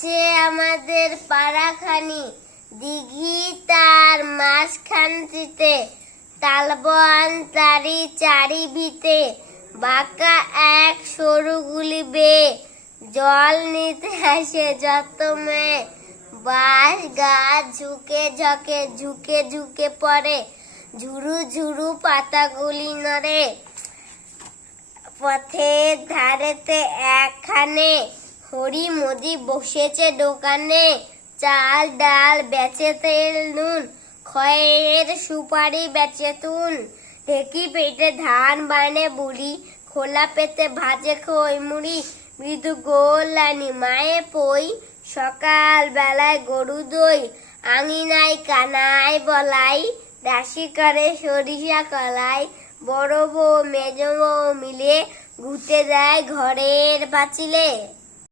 আছে আমাদের পাড়াখানি, দিঘি তার মাঝখানটিতে, তালবন তারি চারিভিতে, বাঁকা এক সরু গুলি বেয়ে জল নিতে আসে যত মেয়ে। বাঁশ গাছ ঝুঁকে ঝুঁকে পড়ে, ঝুরু ঝুরু পাতাগুলি নড়ে। পথের ধারেতে একখানে হরি মোদি বসেছে দোকানে, চাল ডাল বেচে, তেল নুন, খয়ের সুপারি বেচে তুন। ঢেকি পেটে ধান বানে বুড়ি, খোলা পেতে ভাজে খই মুড়ি। মৃদু গোল্লানি মায়ে পই, সকাল বেলায় গরু দই। আঙিনায় কানাই বলাই, রাশি করে সরিষা কলাই। বড় বউ মেজ বউ মিলে ঘুরতে যায় ঘরের পাঁচিলে।